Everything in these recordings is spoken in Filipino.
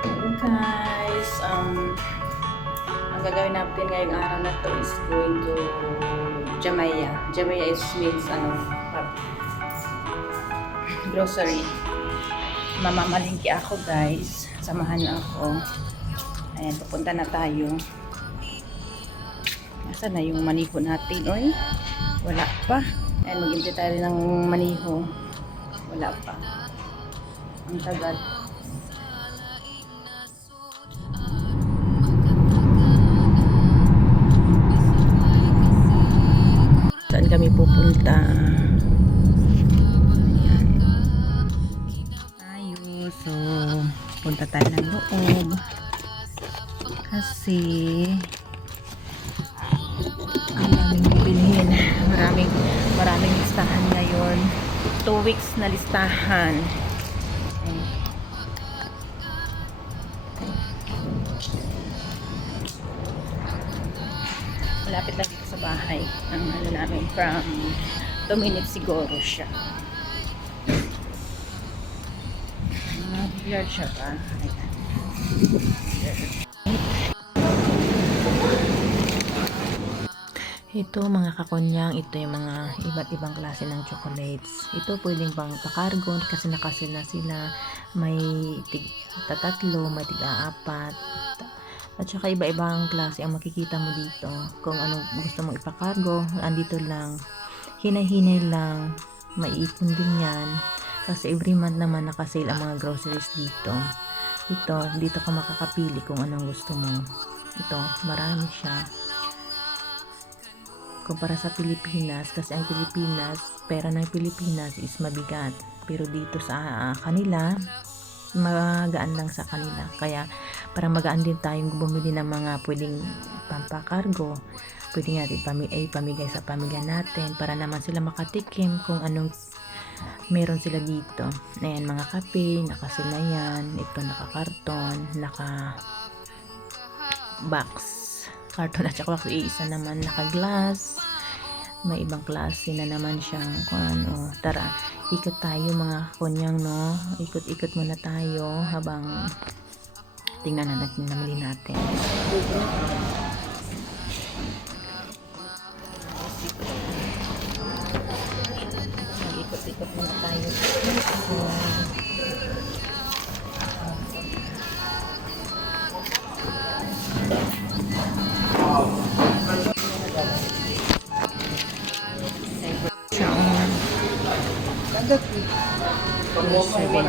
Hello guys, um, ang gagawin natin ngayong araw na to is going to Jamaya. Jamaya is means ano, grocery. Mamamalingki ako guys. Samahan niyo ako. Ayan, pupunta na tayo. Nasaan na yung maniho natin? Oy, wala pa. Ayan, mag tayo ng maniho. Wala pa. Ang tagal. Punta tayo ng loob. Kasi, ang daming bilhin. Maraming, maraming listahan ngayon. Two weeks na listahan. Malapit lang dito sa bahay ang ano namin from 2 minutes siguro siya yard pa Ayan. ito mga kakunyang, ito yung mga iba't ibang klase ng chocolates. Ito pwedeng pang pakargo kasi nakasil na sila. May tig tatatlo, may tig apat. At saka iba-ibang klase ang makikita mo dito. Kung anong gusto mong ipakargo, andito lang. Hinay-hinay lang. Maiipon din yan. Kasi every month naman nakasale ang mga groceries dito. Ito, dito ka makakapili kung anong gusto mo. Ito, marami siya kumpara sa Pilipinas kasi ang Pilipinas, pera ng Pilipinas is mabigat. Pero dito sa ah, kanila, magaan lang sa kanila. Kaya para magaan din tayong bumili ng mga pwedeng pampakargo. Pwede natin pami ay pamigay sa pamilya natin para naman sila makatikim kung anong meron sila dito. Ayan, mga kape, nakasil na yan. Ito, nakakarton, naka box. Karton at saka box. Isa naman naka-glass may ibang klase na naman siyang kung ano. Tara ikot tayo mga kunyang no? Ikot-ikot muna tayo habang tingnan na natin namili natin ikot-ikot muna tayo siya on seven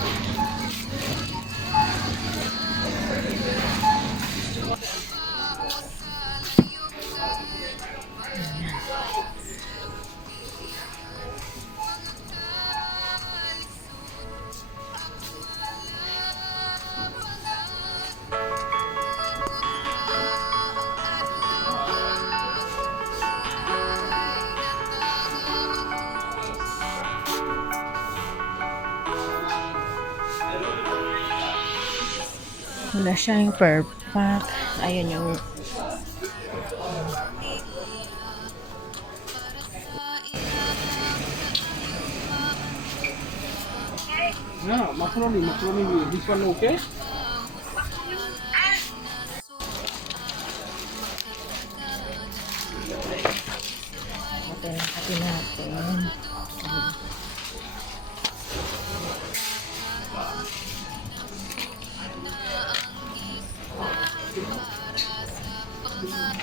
wala siyang per pack ayun yung Yeah, macaroni, macaroni. This one okay? Punta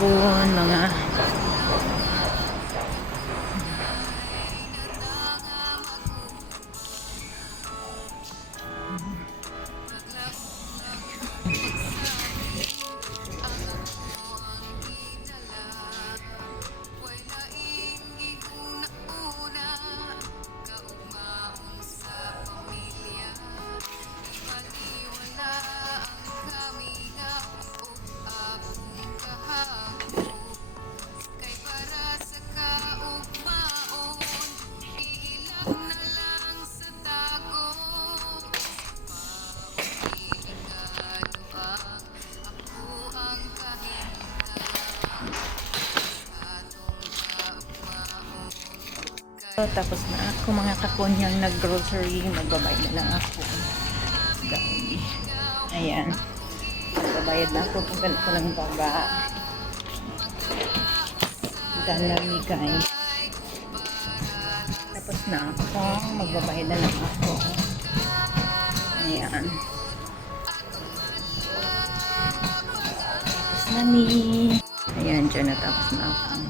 sabon, mga So, tapos na ako mga kakunyang nag-grocery. Magbabayad na lang ako. Dami. Ayan. Magbabayad na ako. Pagkala ko ng baba. Dami guys. Tapos na ako. Magbabayad na lang ako. Ayan. Tapos na ni. Ayan, dyan natapos na ako.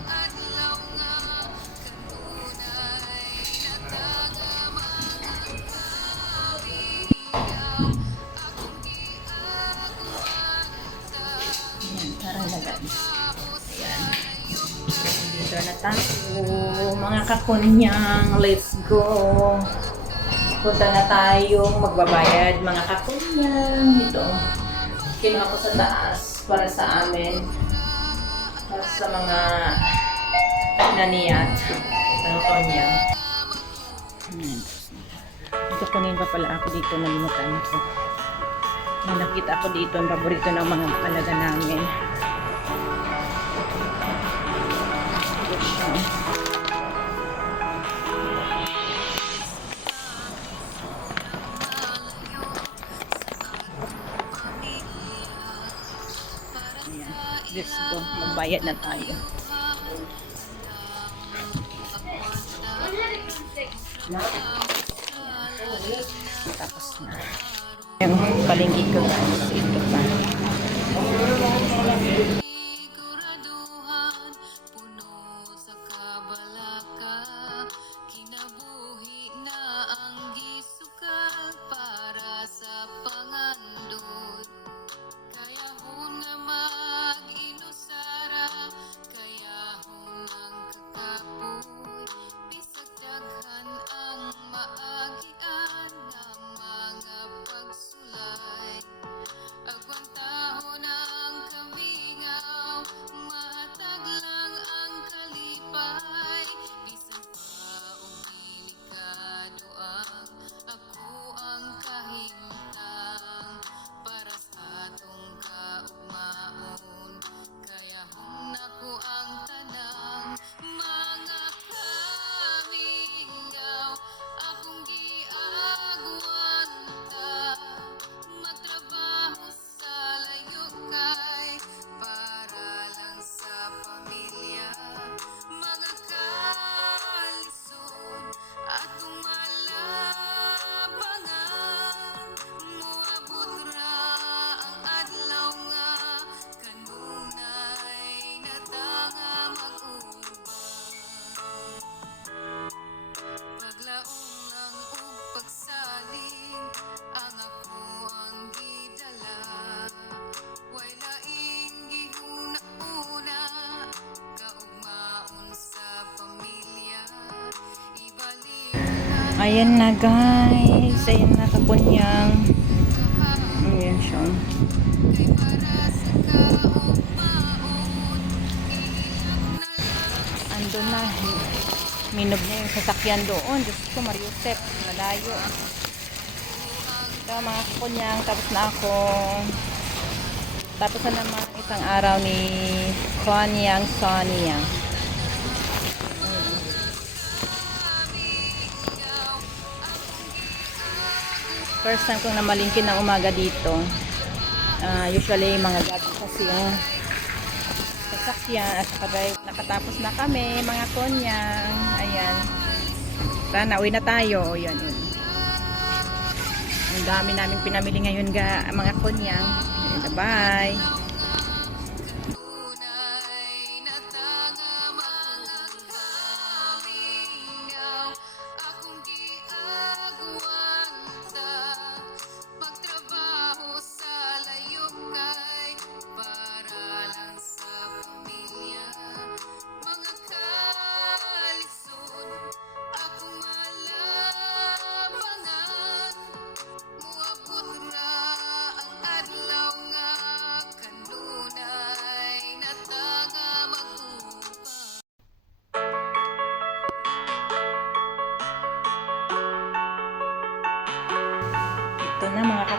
Tayo. Mga kakunyang, let's go. Punta na tayong magbabayad. Mga kakunyang, ito. Kinuha ko sa taas para sa amin. Para sa mga naniyat. Kakunya. Ayan. Ito kunin pa pala ako dito. Nalimutan ko. May nakita ako dito ang paborito ng mga alaga namin. Ayan. Let's go. Magbayad na tayo. Tapos na. Yung palinggi ko guys, ito pa. Ayan na guys. Ayan na kakunyang. Ayan siya. Ihilak na. Minog na yung sasakyan doon. Diyos ko, Mariusep. Malayo. Ito mga kakunyang. Tapos na ako. Tapos na naman isang araw ni Konyang Sonia. First time kong namalingkin ng umaga dito. Ah, usually, mga gabi kasi yung sasakyan at saka dahil nakatapos na kami, mga konyang. Ayan. Tara, uwi na tayo. O, Yan. Ang dami namin pinamili ngayon ga, mga konyang. Bye!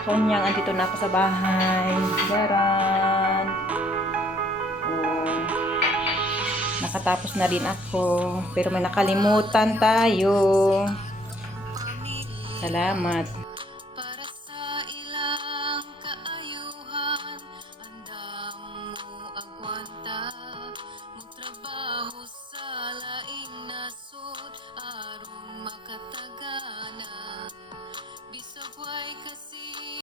Kakonyang, andito na ako sa bahay. Jaran. Oh. Nakatapos na rin ako. Pero may nakalimutan tayo. Salamat.